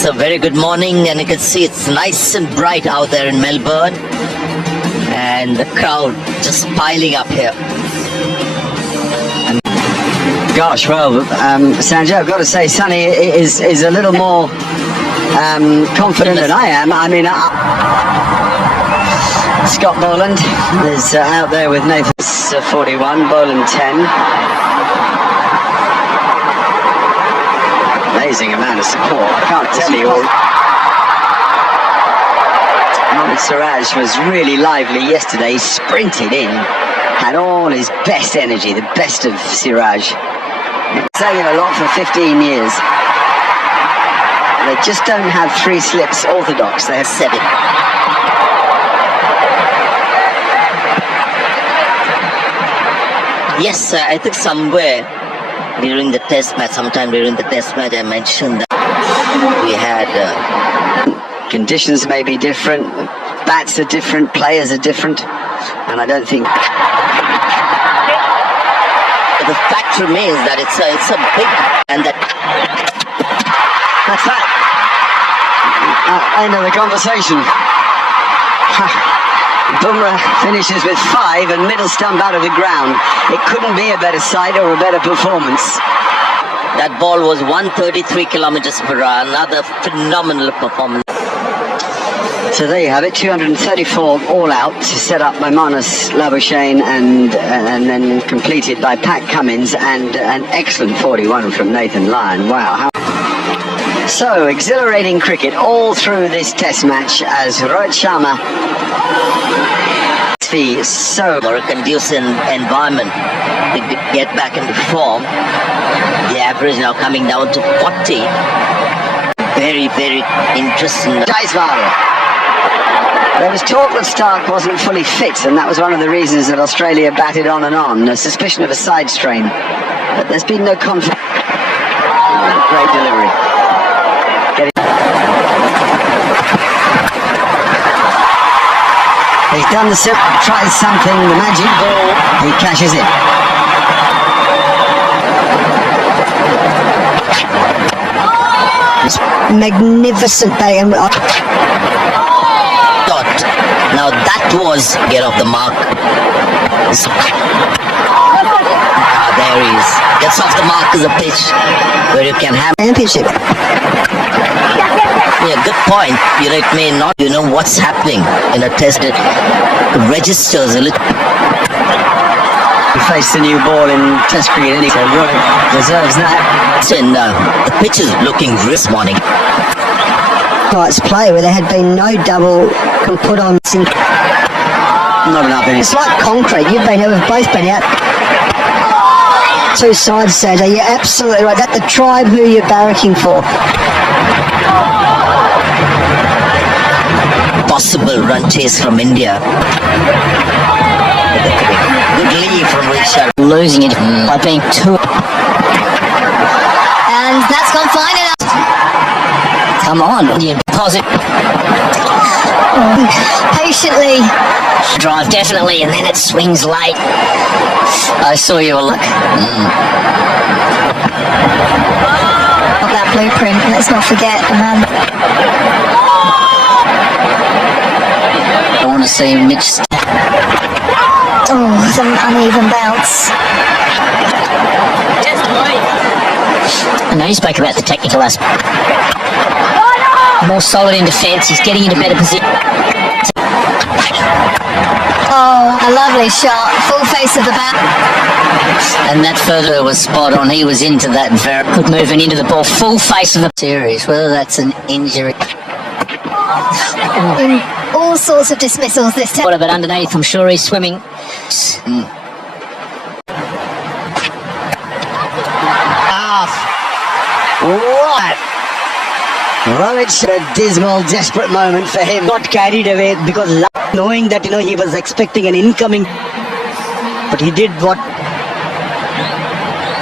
It's a very good morning, and you can see it's nice and bright out there in Melbourne, and the crowd just piling up here. Gosh, well, Sanjay, I've got to say, Sonny is a little more confident than I am. I mean, Scott Boland is out there with Nathan 41, Boland 10. Amazing amount of support. I can't tell you all. Mohamed Siraj was really lively yesterday. He sprinted in, had all his best energy, the best of Siraj. Saying a lot for 15 years. They just don't have 3 slips orthodox, they have 7. Yes, I think somewhere during the test match, sometime during the test match, I mentioned that we had conditions may be different, bats are different, players are different, and I don't think the fact remains that it's a big, and that's that. End of the conversation. Bumrah finishes with 5 and middle stump out of the ground. It couldn't be a better sight or a better performance. That ball was 133 kilometers per hour. Another phenomenal performance. So there you have it, 234 all out, set up by Marnus Labuschagne and then completed by Pat Cummins, and an excellent 41 from Nathan Lyon. Wow. So, exhilarating cricket all through this test match as Rohit Sharma so or a conducive environment to get back into form. The average now coming down to 40. Very, very interesting. Jaiswal. There was talk that Stark wasn't fully fit, and that was one of the reasons that Australia batted on and on. A suspicion of a side strain, but there's been no conflict. Great delivery. He's done the sip, tries something, the magic ball, he cashes in. Magnificent batting. Now that was get off the mark. There he is. Gets off the mark of the pitch where you can have championship. Yeah, good point. It may not, what's happening in a test. It registers a little. He faced a new ball in test cricket and he deserves that. And the pitch is looking this morning. Night's play where there had been no double can put on. Not enough in it. It's like concrete. We've both been out. 2 sides, Sanjay. You're absolutely right. That's the tribe who you're barracking for. Possible run chase from India. Good lead from Richard. Losing it by being 2. And that's gone fine enough. Come on, Indian positive. Patiently. Drive definitely, and then it swings late. I saw you a look. That blueprint, let's not forget. I want to see Mitch Oh, some uneven bounce. I know you spoke about the technical aspect. More solid in defence, he's getting into better position. Oh, a lovely shot. Full face of the bat. And that further was spot on. He was into that very good moving into the ball. Full face of the series, whether that's an injury. In all sorts of dismissals this time. What about underneath? I'm sure he's swimming. What? Rohit, a dismal, desperate moment for him. Got carried away because knowing that he was expecting an incoming, but he did what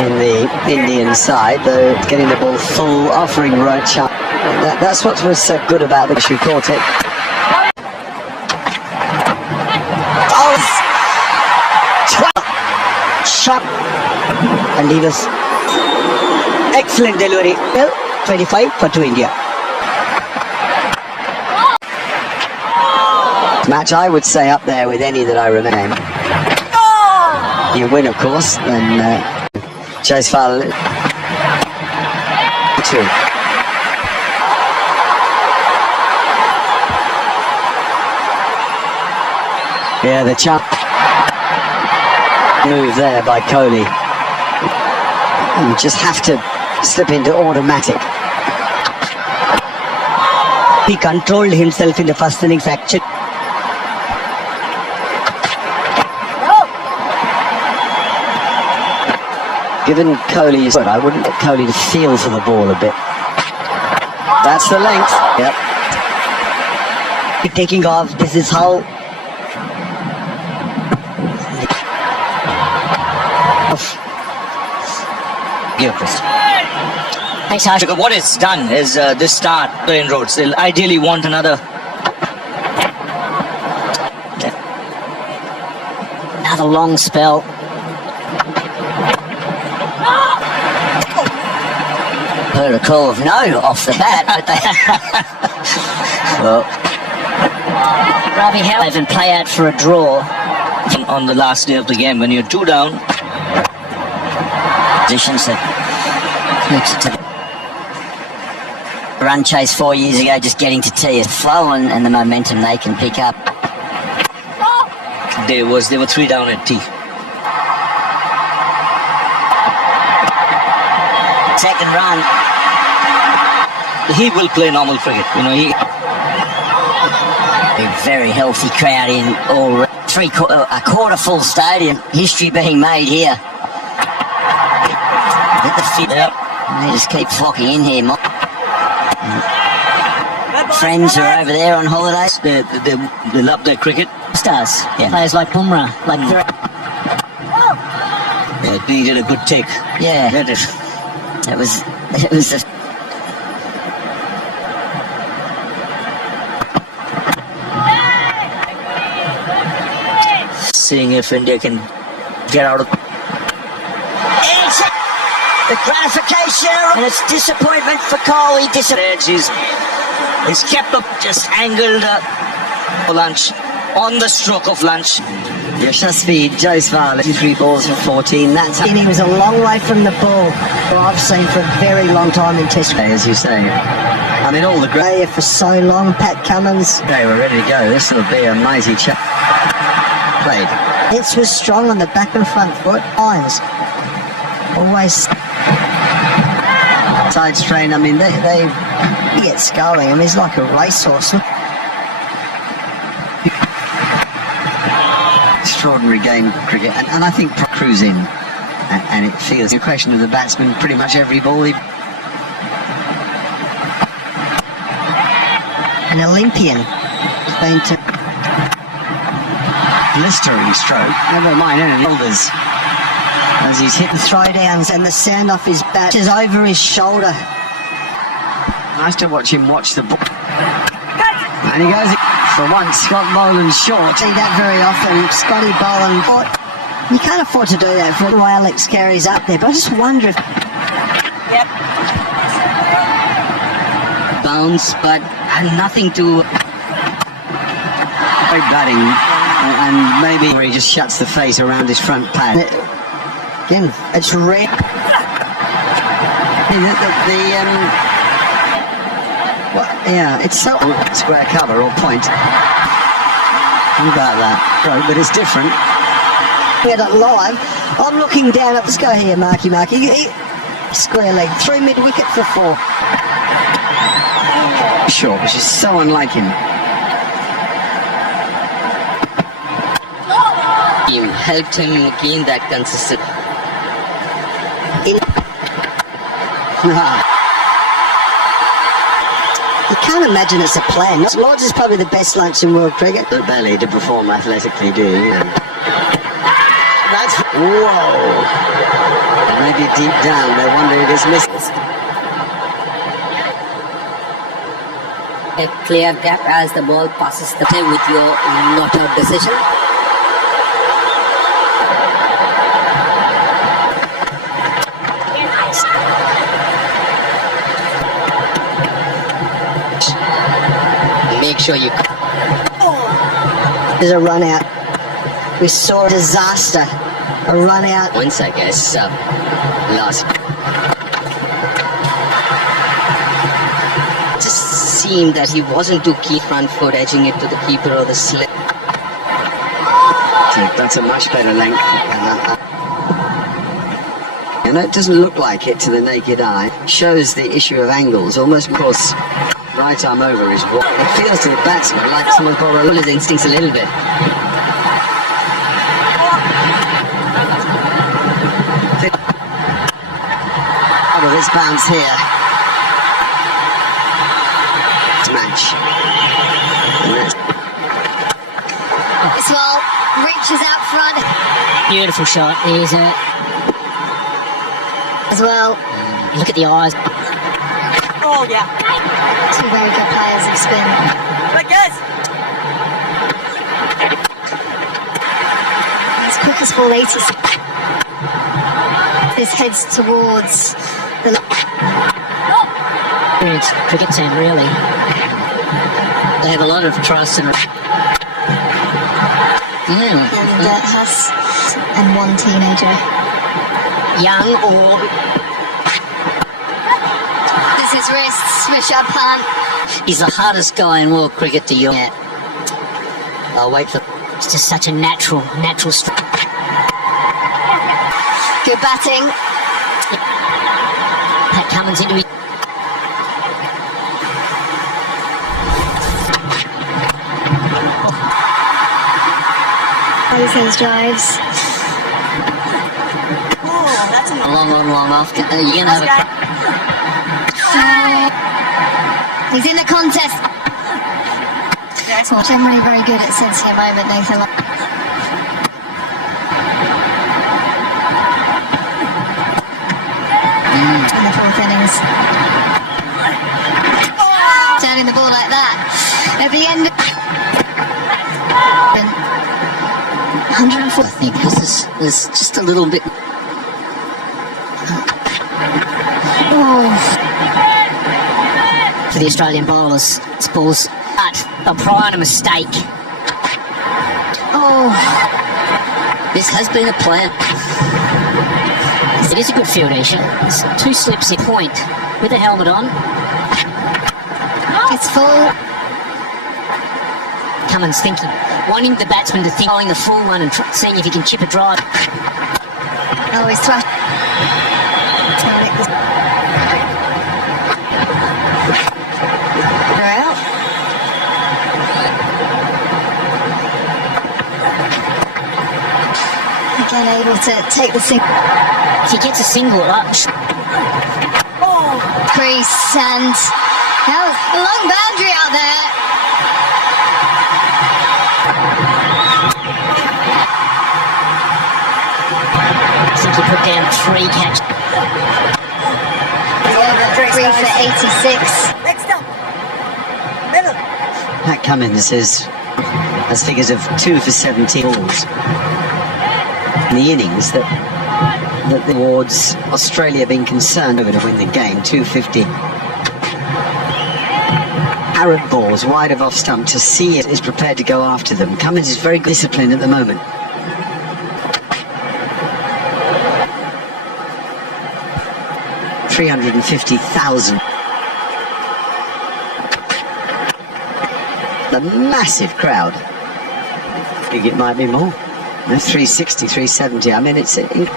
in the Indian side, though getting the ball full, offering Rohit Sharma. That's what was so good about the issue. Caught it. Oh, sharp, and he was excellent delivery. Well, 25 for 2 India. Match, I would say, up there with any that I remember. You win, of course, and Chase Farley. 2. Yeah, the chance move there by Kohli. You just have to slip into automatic. He controlled himself in the first innings actually. Given Kohli's, I wouldn't get Kohli to feel for the ball a bit. That's the length. Yep. Taking off, this is how. Gilchrist. Thanks, Harsh. What it's done is this start in Rhodes. They'll ideally want another. Another long spell. Heard a call of no off the bat, but they. Well, Robbie Howe even play out for a draw. on the last day of the game, when you're 2 down, Positions that connects it to the run chase 4 years ago, just getting to tee is flow and the momentum they can pick up. they were 3 down at tee. Second run. He will play normal cricket. You know, A very healthy crowd in all. A quarter full stadium. History being made here. Hit the fit up. They just keep flocking in here. Friends who are over there on holidays. they love their cricket. Stars. Yeah. Players like Bumrah. Like He did a good take. yeah. Get it. It was a Seeing if India can get out of. It's the gratification and it's disappointment for Kohli. He's kept up, just angled for lunch, on the stroke of lunch. Yashasvi Jaiswal, 3 balls for 14. That's And he was a long way from the ball, who I've seen for a very long time in Test cricket. as you say. I mean, all the great. Australia for so long, Pat Cummins. Okay, we're ready to go. This will be a mighty chat. Played. It was strong on the back and front foot. Lines. Always Side strain. I mean, they he gets going. I mean, he's like a racehorse. extraordinary game of cricket, and I think cruise in, and it feels the question of the batsman pretty much every ball. An Olympian. Been to Blistering stroke. Never mind any shoulders as he's hit. throwdowns and the sound off his bat is over his shoulder. Nice to watch him watch the ball. And he goes for once. Scott Boland's short. See that very often. Scotty Boland. You can't afford to do that for why Alex Carey's up there. But I just wonder if bounce, but nothing to. Great batting, and maybe where he just shuts the face around his front pad. again, it's rare. Yeah, it's so square cover or point. How about that? Right, but it's different. We had it live. I'm looking down at. Let's go here, Marky. Square leg, 3 mid wicket for 4. Short, which is so unlike him. You helped him gain that consistency. You can't imagine it's a plan. Lords is probably the best lunch in world cricket. The belly to perform athletically, do you? That's whoa. Maybe deep down they wonder it is missed. A clear gap as the ball passes the play with your not out decision. Make sure you There's a run out. We saw a disaster. A run out. Once, I guess, last. Just seemed that he wasn't too keen front foot, edging it to the keeper or the slip. That's a much better length. And it doesn't look like it to the naked eye. Shows the issue of angles, almost because right arm over is what it feels to the batsman like someone called Pull his instincts a little bit. out of this bounce here. Match. And that's As well, reaches out front Beautiful shot. There's a as well. look at the eyes. Two very good players of spin. As quick as 480. This heads towards the Experienced cricket team, really. They have a lot of trust and. and Huss and one teenager. Young or This is wrist, switch up punt. he's the hardest guy in world cricket to yell at. I'll wait for It's just such a natural Good batting. Pat Cummins into his. Plays those drives. A long off. You're going to have a crack. He's in the contest. Well, generally very good at sensing a moment, Nathan. In the fourth innings. Turning the ball like that. At the end. 104. I think this is just a little bit. For the Australian bowlers, it's balls. But a prior mistake. This has been a plan. It is a good field, Asia. It's 2 slips in point with the helmet on. It's full. Cummins thinking, wanting the batsman to think, throwing the full one and seeing if he can chip a drive. Oh, he's thrust. They're out. Again, able to take the single. If he gets a single up, Crease and that was a long boundary out there. simply put down 3 catches. Three for 86. Pat Cummins has figures of 2 for 17 balls in the innings that towards Australia being concerned over to win the game. 250 arrant balls wide of off stump. To see it is prepared to go after them. Cummins is very disciplined at the moment. $350,000. The massive crowd. I think it might be more. 360, 370. I mean, it's And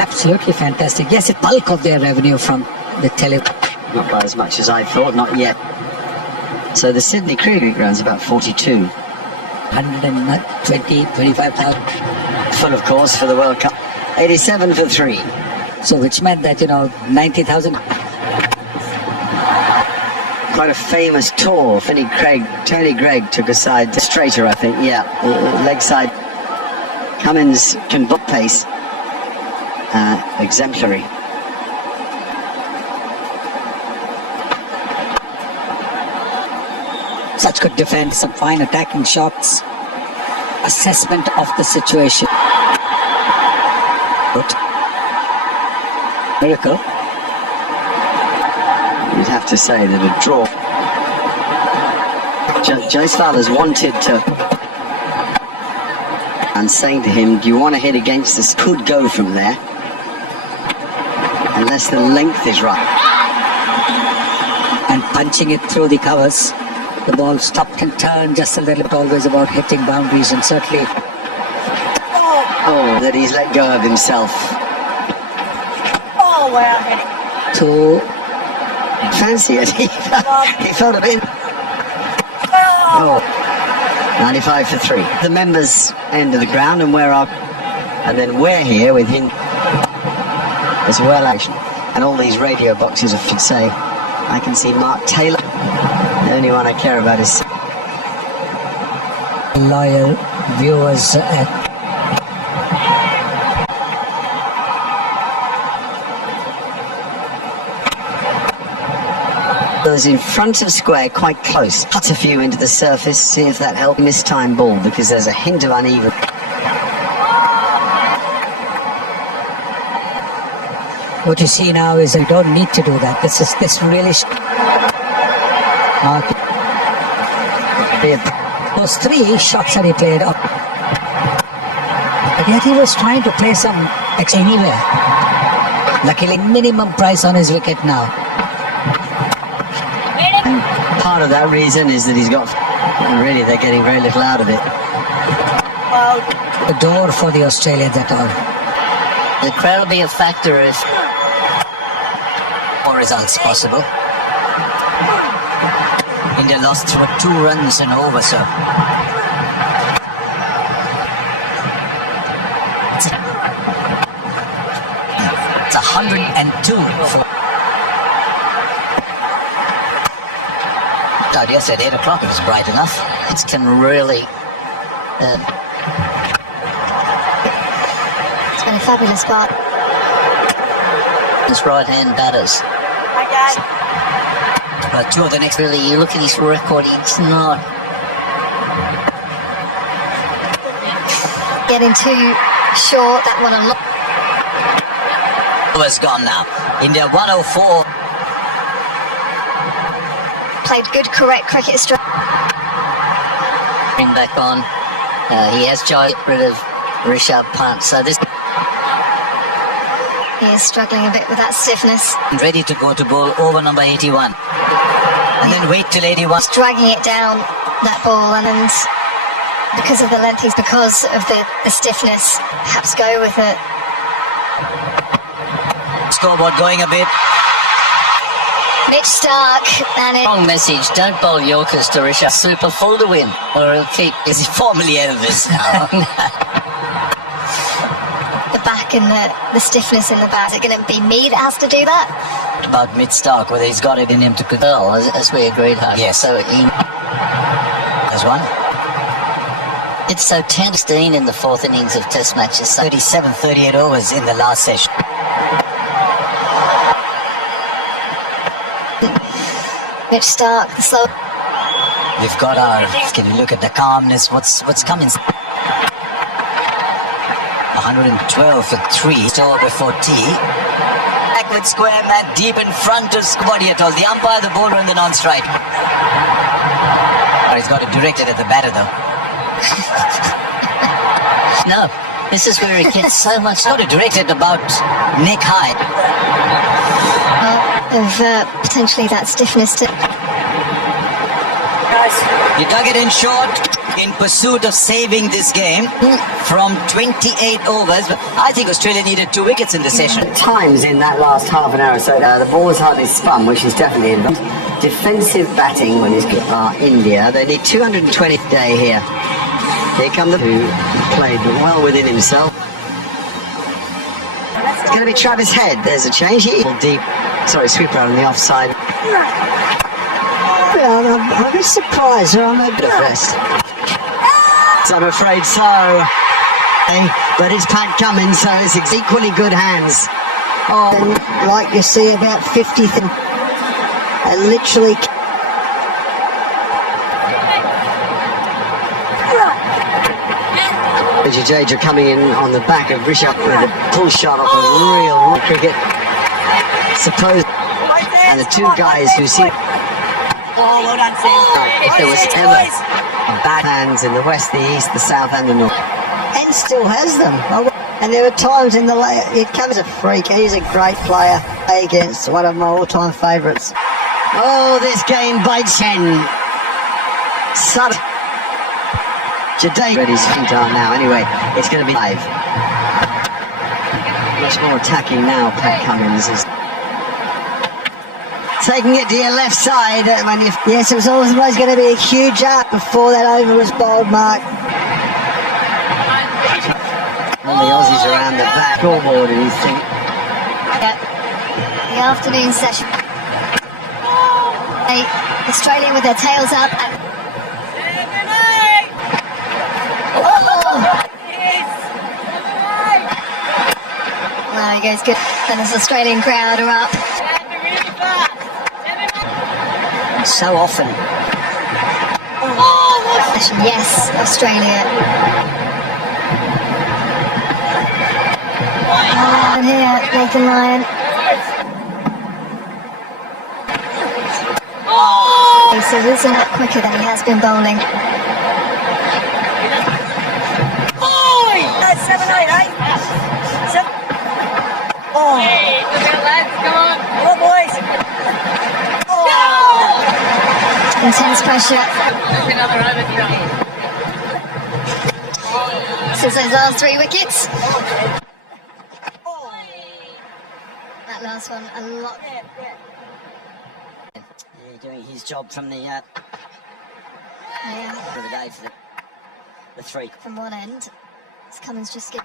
absolutely fantastic. Yes, a bulk of their revenue from the tele. not by as much as I thought, not yet. So the Sydney Cricket Ground's about 42. 120, 25,000. Full, of course, for the World Cup. 87 for 3. So which meant that, 90,000. Quite a famous tour. Tony Gregg took a side straighter, I think. Yeah, leg side. Cummins can book pace. Exemplary. Such good defense, some fine attacking shots. Assessment of the situation. But miracle. You'd have to say that a draw Jaiswal wanted to, and saying to him, do you want to hit against this? Could go from there, unless the length is right. And punching it through the covers. The ball stopped and turned just a little bit, always about hitting boundaries, and certainly that he's let go of himself. to Fancy it. He felt a bit. 95 for 3. The members' end of the ground, and and then we're here with him as well, actually. And all these radio boxes, I should say. I can see Mark Taylor. The only one I care about is loyal viewers at those in front of square, quite close. Cut a few into the surface, see if that helps. Mistime ball, because there's a hint of uneven. what you see now is you don't need to do that. This really those 3 shots that he played up, but yet he was trying to play some anywhere. Luckily, minimum price on his wicket now. Part of that reason is that he's got, really, they're getting very little out of it. The door for the Australians at all. The crowd will be a factor if more results possible. India lost through 2 runs and over, so it's 102 for. God, yes, at 8 o'clock it was bright enough. It can really. It's been a fabulous spot. His right-hand batters. But 2 of the next, really, you look at his record, it's not. Getting too short, that one a lot. Over's gone now. India 104. Played good, correct cricket strike. Bring back on. He has tried to get rid of Rishabh Pant, so this. He is struggling a bit with that stiffness. Ready to go to bowl over number 81. And then wait till 81. Dragging it down, that ball, and because of the length, because of the stiffness, perhaps go with it. Scoreboard going a bit. Mitch Stark, and it. Wrong message. Don't bowl Yorkers to Rishabh. Super full to win, or he'll keep. Is he formally out of this now? The back and the stiffness in the back. Is it going to be me that has to do that? About Mitch Stark, whether he's got it in him to control, as we agreed on. Yes. So he has one. It's so 10-16 in the 4th innings of Test matches. 37, 38 overs in the last session. Mitch Stark, the slow. We've got our. Can you look at the calmness? What's coming? 112 for 3. Still before tea. Backward square man deep in front of Squaddy at all. The umpire, the bowler, and the non-strike. He's got it directed at the batter though. No, this is where he gets so much. Got it directed about neck high. Of potentially that stiffness to. You dug it in short in pursuit of saving this game from 28 overs. But I think Australia needed 2 wickets in the session. Times in that last half an hour or so, the ball was hardly spun, which is definitely involved. Defensive batting when he's India. They need 220 day here. Here come the who played well within himself. It's going to be Travis Head. There's a change. He deep. Sorry, sweeper out on the offside. Yeah, I'm a bit surprised. I'm a bit of rest. I'm afraid so. But it's Pat Cummins, so it's equally good hands. Oh, like you see about 50 things. Literally. Jadeja coming in on the back of Rishabh with a pull shot off a real cricket. Suppose. And the 2 guys who seem. Oh, well done, Sam. If there was ever bad hands in the west, the east, the south and the north. And still has them. And there are times in the it comes a freak. He's a great player against one of my all-time favourites. Oh, this game bites in. Sudden. Today, Reddy's feet are now. Anyway, it's going to be 5. Much more attacking now. Pat Cummins is taking it to your left side. Yes, it was always going to be a huge up before that over was bowled, Mark. All the Aussies around the back scoreboard, and you think The afternoon session. Australia with their tails up. There he goes, good. And this Australian crowd are up. so often. Yes, Australia. And here, Nathan Lyon. So he's a lot quicker than he has been bowling. 7, 8, 8. 7. Oh. Hey, lads, come on. Come on, boys. Oh. Intense pressure. Another over. Since those last 3 wickets. That last one, a lot. Yeah, doing his job from the for the day for the 3. From one end. Cummins just get.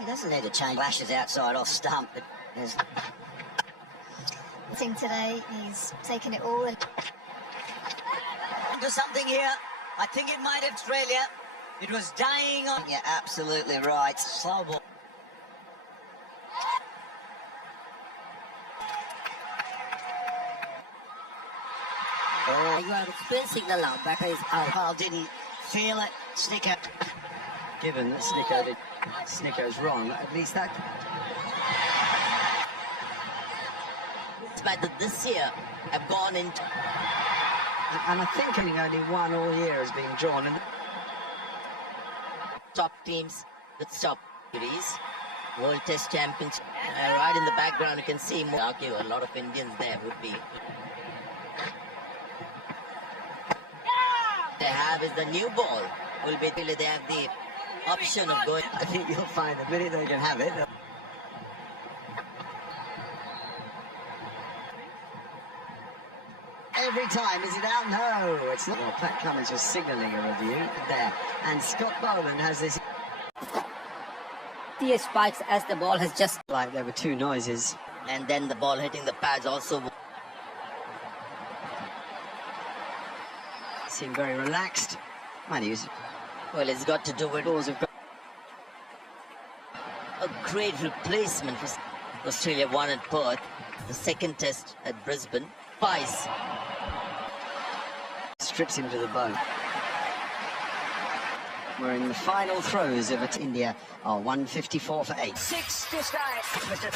He doesn't need to change flashes outside off stump, but there's. I think today he's taken it all. And Onto something here. I think it might have Australia. It was dying on. Yeah, absolutely right. Slow ball. Oh, you are experiencing the now. Batter is out. Carl didn't feel it. Snicker. Given that Snicker's wrong, at least that. But this year have gone into. And I think only one all year has been drawn. And top teams with top series, World Test Champions. Right in the background, you can see more. Okay, a lot of Indians there would be. They have is the new ball. Will be till they have the option of going. I think you'll find the minute they can have it. Every time, is it out? No, it's not. Well, Pat Cummins was signalling a review there. And Scott Boland has this. The spikes as the ball has just. Like there were 2 noises. And then the ball hitting the pads also. Seemed very relaxed. Man, he was. Well, it's got to do with Balls have got. a great replacement for Australia won at Perth, the second test at Brisbane. Twice. Strips him to the bone. We're in the final throes of it. India are 154 for 8. 6 to strike. Mr.